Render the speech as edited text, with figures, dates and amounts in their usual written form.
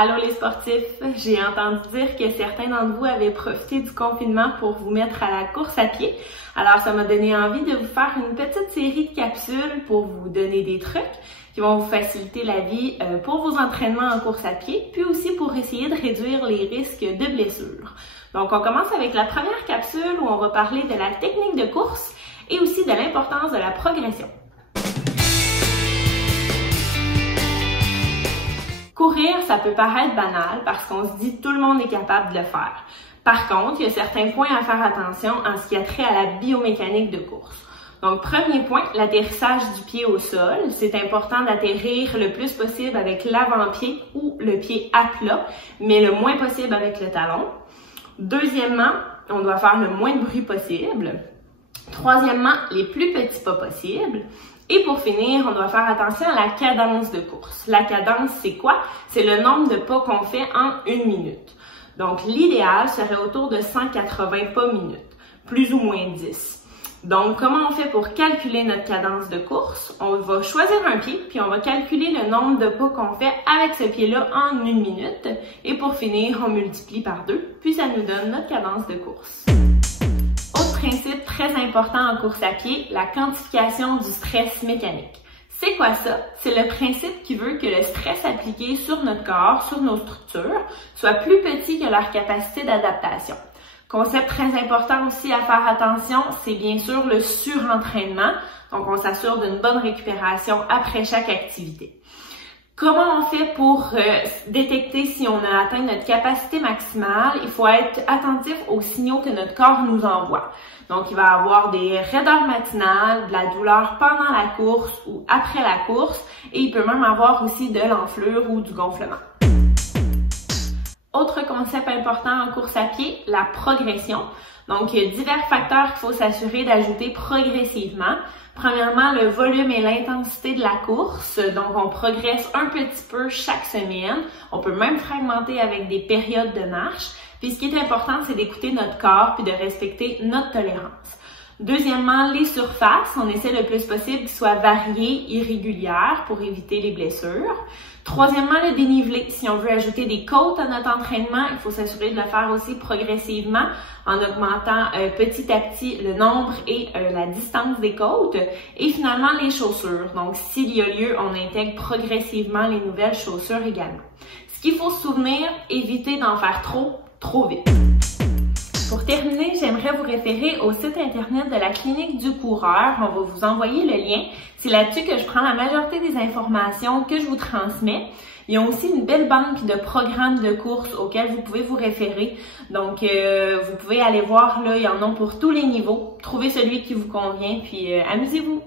Allô les sportifs, j'ai entendu dire que certains d'entre vous avaient profité du confinement pour vous mettre à la course à pied. Alors ça m'a donné envie de vous faire une petite série de capsules pour vous donner des trucs qui vont vous faciliter la vie pour vos entraînements en course à pied, puis aussi pour essayer de réduire les risques de blessures. Donc on commence avec la première capsule où on va parler de la technique de course et aussi de l'importance de la progression. Courir, ça peut paraître banal parce qu'on se dit tout le monde est capable de le faire. Par contre, il y a certains points à faire attention en ce qui a trait à la biomécanique de course. Donc, premier point, l'atterrissage du pied au sol. C'est important d'atterrir le plus possible avec l'avant-pied ou le pied à plat, mais le moins possible avec le talon. Deuxièmement, on doit faire le moins de bruit possible. Troisièmement, les plus petits pas possibles. Et pour finir, on doit faire attention à la cadence de course. La cadence, c'est quoi? C'est le nombre de pas qu'on fait en 1 minute. Donc, l'idéal serait autour de 180 pas minutes, plus ou moins 10. Donc, comment on fait pour calculer notre cadence de course? On va choisir un pied, puis on va calculer le nombre de pas qu'on fait avec ce pied-là en 1 minute. Et pour finir, on multiplie par 2, puis ça nous donne notre cadence de course. Autre principe très important en course à pied, la quantification du stress mécanique. C'est quoi ça? C'est le principe qui veut que le stress appliqué sur notre corps, sur nos structures, soit plus petit que leur capacité d'adaptation. Concept très important aussi à faire attention, c'est bien sûr le surentraînement. Donc, on s'assure d'une bonne récupération après chaque activité. Comment on fait pour détecter si on a atteint notre capacité maximale? Il faut être attentif aux signaux que notre corps nous envoie. Donc, il va y avoir des raideurs matinales, de la douleur pendant la course ou après la course, et il peut même avoir aussi de l'enflure ou du gonflement. Autre concept important en course à pied, la progression. Donc, il y a divers facteurs qu'il faut s'assurer d'ajouter progressivement. Premièrement, le volume et l'intensité de la course. Donc, on progresse un petit peu chaque semaine. On peut même fragmenter avec des périodes de marche. Puis, ce qui est important, c'est d'écouter notre corps puis de respecter notre tolérance. Deuxièmement, les surfaces. On essaie le plus possible qu'ils soient variées, irrégulières pour éviter les blessures. Troisièmement, le dénivelé. Si on veut ajouter des côtes à notre entraînement, il faut s'assurer de le faire aussi progressivement en augmentant petit à petit le nombre et la distance des côtes. Et finalement, les chaussures. Donc, s'il y a lieu, on intègre progressivement les nouvelles chaussures également. Ce qu'il faut se souvenir, éviter d'en faire trop vite. Pour terminer, j'aimerais vous référer au site internet de la Clinique du coureur. On va vous envoyer le lien. C'est là-dessus que je prends la majorité des informations que je vous transmets. Ils ont aussi une belle banque de programmes de course auxquels vous pouvez vous référer. Donc, vous pouvez aller voir, là, il y en a pour tous les niveaux. Trouvez celui qui vous convient, puis amusez-vous!